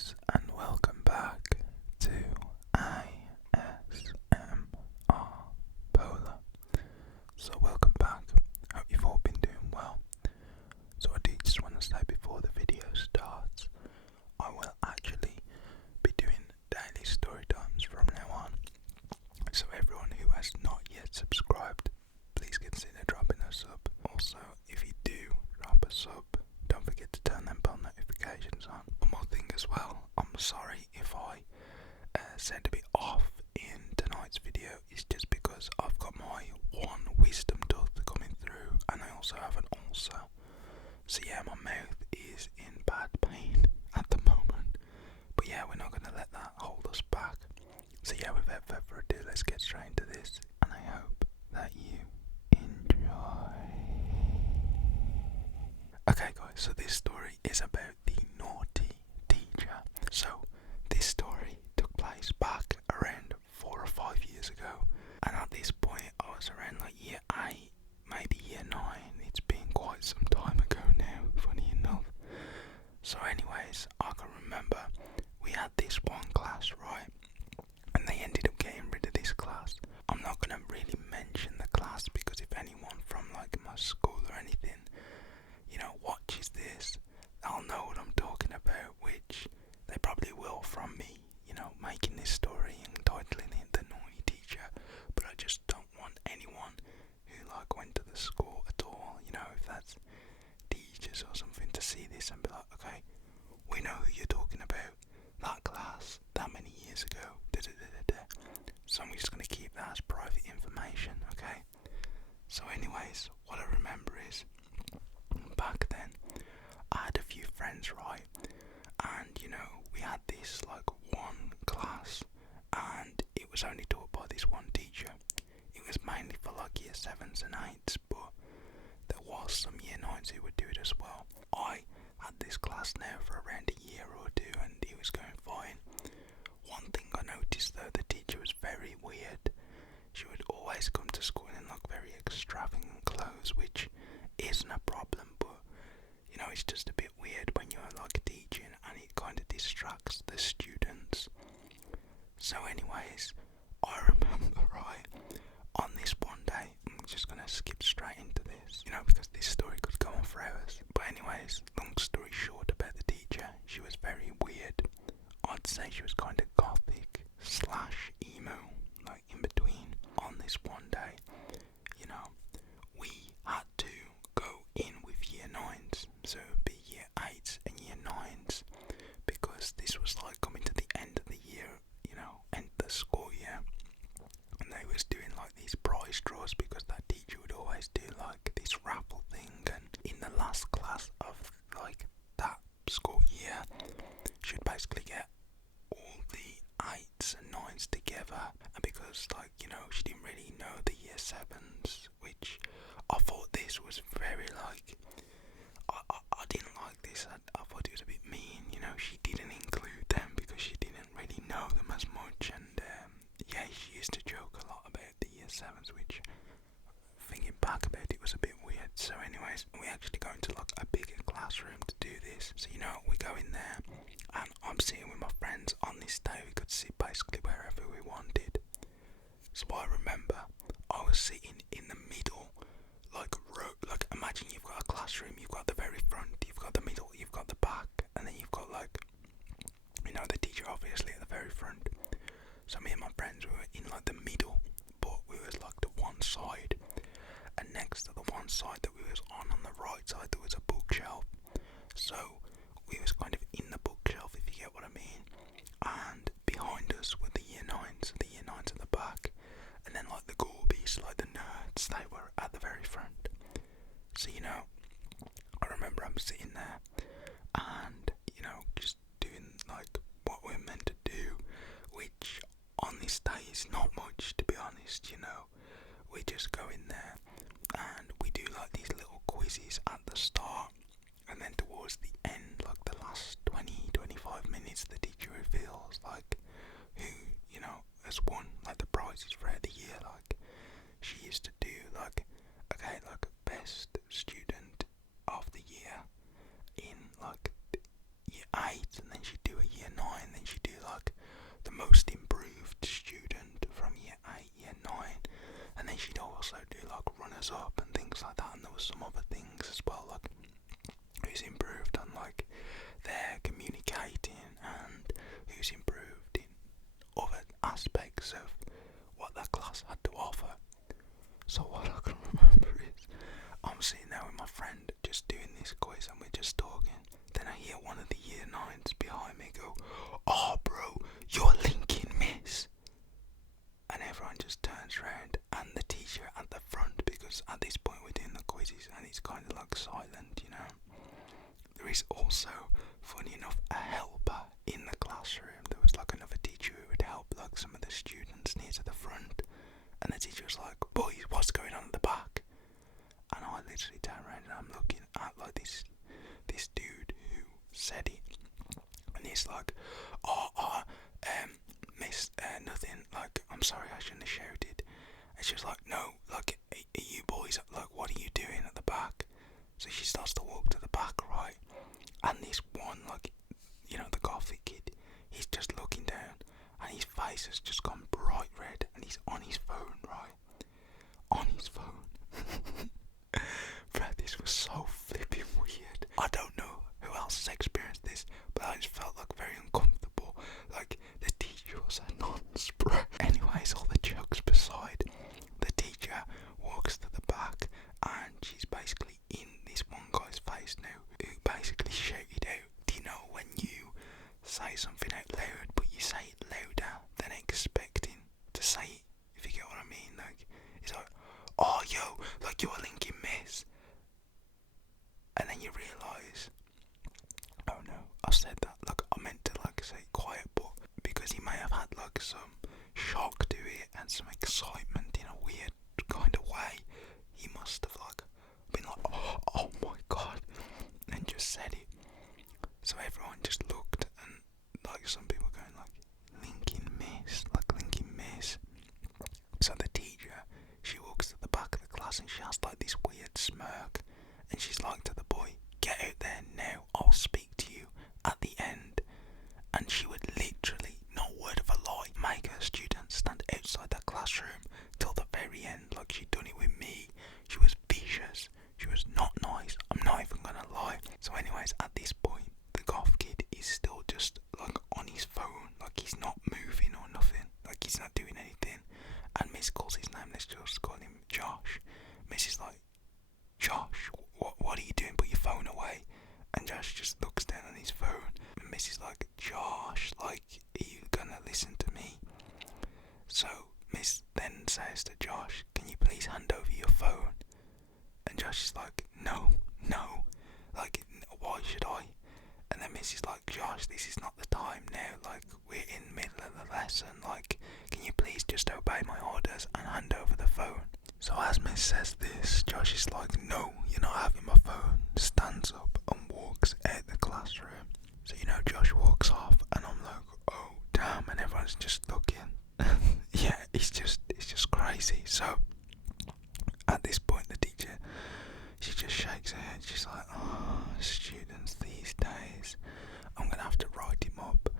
guys, and welcome back to ASMR Polar. So welcome back, hope you've all been doing well. So I do just want to say before the video starts, I will actually be doing daily story times from now on. So everyone who has not yet subscribed, please consider dropping a sub. Also, if you do drop a sub, don't forget to turn them bell notifications on. One more thing as well, I'm sorry if I sound a bit off in tonight's video. It's just because I've got my one wisdom tooth coming through and I also have an ulcer. So yeah, my mouth is in bad pain at the moment. But yeah, we're not going to let that hold us back. So yeah, without further ado, let's get straight into this. And I hope that you enjoy. Okay guys, so this story is about the naughty teacher. So this story took place back around 4 or 5 years ago, and at this point I was around like year 8, maybe year 9. It's been quite some time ago now, funny enough. So anyways, I can remember we had this one class, right, and they ended up getting rid of this class. I'm not going to really mention the class because if anyone from like my school or anything watches this, they'll know what I'm talking about, which they probably will from me, making this story and titling it The Naughty Teacher. But I just don't want anyone who went to the school at all, if that's teachers or something, to see this and be like, okay, we know who you're talking about, that class, that many years ago, So I'm just going to keep that as private information, okay? So anyways, what I remember is, back then, I had a few friends, right, and we had this one class, and it was only taught by this one teacher. It was mainly for year 7s and 8s, but there was some year 9s who would do it as well. I had this class now for around a year or two, and it was going fine. One thing I noticed though, the teacher was very weird. She would always come to school in very extravagant clothes, which isn't a problem, but it's just a bit weird when you're teaching and it kind of distracts the students. So anyways, I remember, right, on this one day, I'm just going to skip straight into this, because this story could go on for hours. But anyways, long story short about the teacher, she was very weird. I'd say she was kind of gothic / emo, in between. On this one day, we had to go in with year 9s, so it would be year 8s and year 9s, because this was coming to the end of the year, end of the school year, and they was doing these prize draws, because that teacher would always do this raffle thing, and in the last class of that school year, she would basically get all the 8s and 9s together, and because she didn't really know the year 7s, which I thought this was very I didn't like this. I thought it was a bit mean, she didn't include them because she didn't really know them as much, and yeah, she used to joke a lot about the year 7s, which, thinking back about it, was a bit weird. So anyways, we actually go into a bigger classroom to do this. So we go in there, and I'm sitting with my friends. On this day we could sit basically wherever we wanted. So I remember I was sitting in the middle, row, imagine you've got a classroom, you've got the very front, you've got the middle, you've got the back, and then you've got the teacher obviously at the very front. So me and my friends, we were in the middle, but we was the one side, and next to the one side that we was on the right side, there was a bookshelf. So we was kind of in the bookshelf, if you get what I mean, and behind us were the year 9s, the year 9s at the back, and then the Gorbies, the nerds, they were at the very front. So I remember I'm sitting there, and just doing what we're meant to do, which on this day is not much, to be honest. We just go in there and we do these little quizzes at the start, and then towards the end, the last 20-25 minutes, the teacher reveals who has won the prizes throughout the year. She used to do best student of the year in year 8, and then she'd do a year most improved student from year 8, year 9, and then she'd also do like runners up and things like that, and there was some other things as well, like who's improved on like their communicating and who's improved in other aspects of what that class had to offer. So what I can remember is I'm sitting there with my friend just doing this quiz and we're just talking. Then I hear one of the year 9s behind me go, "Oh bro, you're linking miss." And everyone just turns around and the teacher at the front, because at this point we're doing the quizzes and it's kind of like silent, you know. There is also, funny enough, a helper in the classroom. There was like another teacher who would help like some of the students near to the front. And the teacher was like, "Boys, what's going on at the back?" And I literally turn around and I'm looking at like this dude who said it. And he's like, miss, nothing, like, I'm sorry, I shouldn't have shouted. And she was like, "No, like, are you boys, like, what are you doing at the back?" So she starts to walk to the back, right? And this one, like, you know, the gothic kid, he's just looking down and his face has just gone bright red and he's on his phone, right? On his phone. Bro, this was so flipping weird. I don't know who else has experienced this, but I just felt like very uncomfortable. Like, the teacher was a nonce, bro. Anyways, all the jokes beside, the teacher walks to the back and she's basically in this one guy's face now, who basically shouted out, "Do you know when you say something out loud, but you say it louder than expecting to say it?" If you get what I mean, like, it's like, "Oh yo, like you're linking miss." And then you realise, oh no, I said that, like I meant to like say it quiet, but because he may have had like some shock to it and some excitement in a weird kind of way, he must have like been like, oh my god, and just said it. So everyone just looked and like some people going like, "Linking miss, like linking miss." So the teacher, she walks to the back of the class and she has like this weird smirk and she's like to the boy, "Get out there now, I'll speak to you at the end." And she would literally, not word of a lie, make her students stand outside the classroom till the very end, like she'd done it with me. She was vicious, she was not nice, I'm not even gonna lie. So anyways, at this point, the goth kid is still just like on his phone, like he's not moving or nothing, like he's not doing anything. And Miss calls his name, let's just call him Josh. Miss is like, "Josh, what are you doing? Put your phone away." And Josh just looks down on his phone. And Miss is like, "Josh, like, are you gonna listen to me?" So Miss then says to Josh, "Can you please hand over your phone?" And Josh is like, no, like, why should I? And then Miss is like, "Josh, this is not the time now, like, we're in the middle of the lesson, like, can you please just obey my orders and hand over the phone?" So as Miss says this, Josh is like, "No, you're not having my phone," stands up and walks out the classroom. So, you know, Josh walks off and I'm like, oh damn, and everyone's just looking. Yeah, it's just crazy. So at this point the teacher, she just shakes her head, she's like, "Oh, students these days, I'm gonna have to write him up."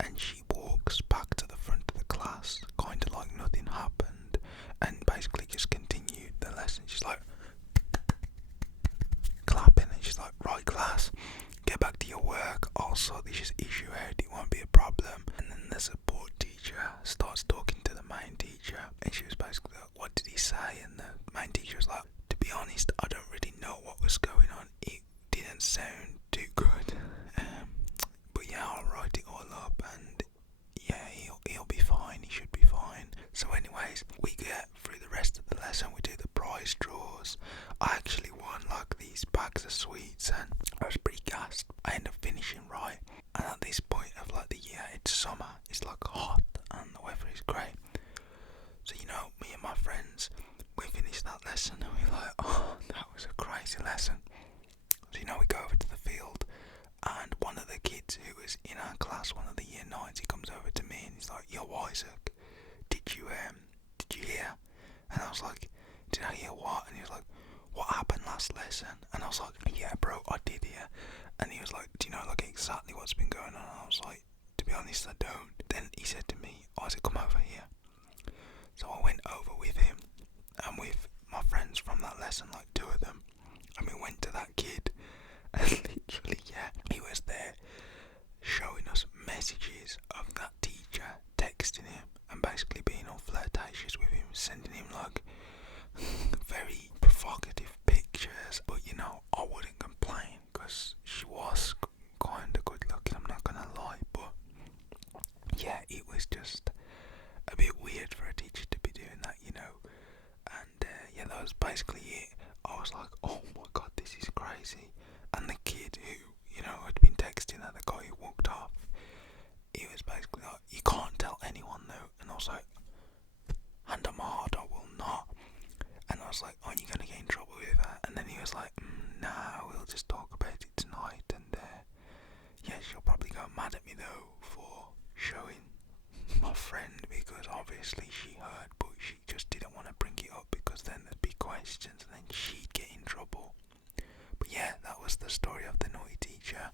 And she walks back to the front of the class, kind of like nothing happened, and basically just continued the lesson. She's like clapping and she's like, "Right class, get back to your work, I'll sort this issue out, it won't be a problem." And then the support teacher starts talking to the main teacher and she was basically like, "What did he say?" And the main teacher was like, "To be honest, I don't really know what was going on, it didn't sound too good, but yeah, I'll write it all up and yeah, he'll be fine, he should be fine." So anyways, we get through the rest of the lesson, we do the prize draws. I actually won like these bags of sweets and I was pretty gassed. I ended up finishing right, and at this point of like the year, it's summer, it's like hot and the weather is great. So, you know, me and my friends, we finished that lesson and we're like, oh, that was a crazy lesson. So, you know, we go over to the field and one of the kids who was in our class, one of the year 9s, he comes over to me and he's like, "Yo, Isaac, did you hear?" And I was like, "Did I hear what?" And he was like, "What happened last lesson?" And I was like, "Yeah bro, I did hear." And he was like, "Do you know like exactly what's been going on?" And I was like, "To be honest, I don't. Then he said to me, Isaac, come over here. So I went over with him and with my friends from that lesson, like 2 of them, and we went to that kid, and literally, yeah, he was there showing us messages of that teacher texting him and basically being all flirtatious with him, sending him like very provocative pictures. But you know, I wouldn't complain because she was kind of good looking, I'm not gonna lie. But yeah, it was just a bit weird for a teacher to be doing that, you know. And yeah, that was basically it. I was like, oh my god, this is crazy. And the kid who, you know, had been texting at the guy who walked off, he was basically like, you can't tell anyone though. And I was like, hand on my heart, I will not. And I was like, aren't you going to get in trouble with that? And then he was like, nah, we'll just talk about it tonight. And yeah, she'll probably go mad at me though for showing my friend, because obviously she heard, but she just didn't want to bring it up because then there'd be questions and then she'd get in trouble. But yeah, that was the story of the naughty teacher.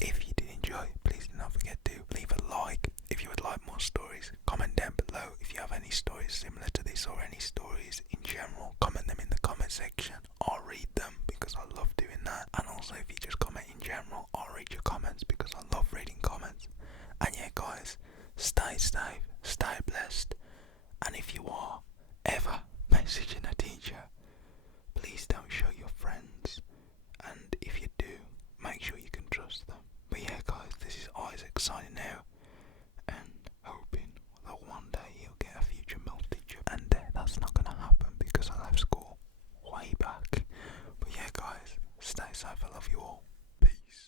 If you did enjoy, please do not forget to leave a like. If you would like more stories, comment down below. If you have any stories similar to this or any stories in general, comment them in the comment section. I'll read them because I love doing that. And also if you just comment in general, I'll read your comments because I love reading comments. And yeah guys, stay safe, stay blessed. And if you are ever messaging a teacher, please don't show your friends. And if you do, make sure you can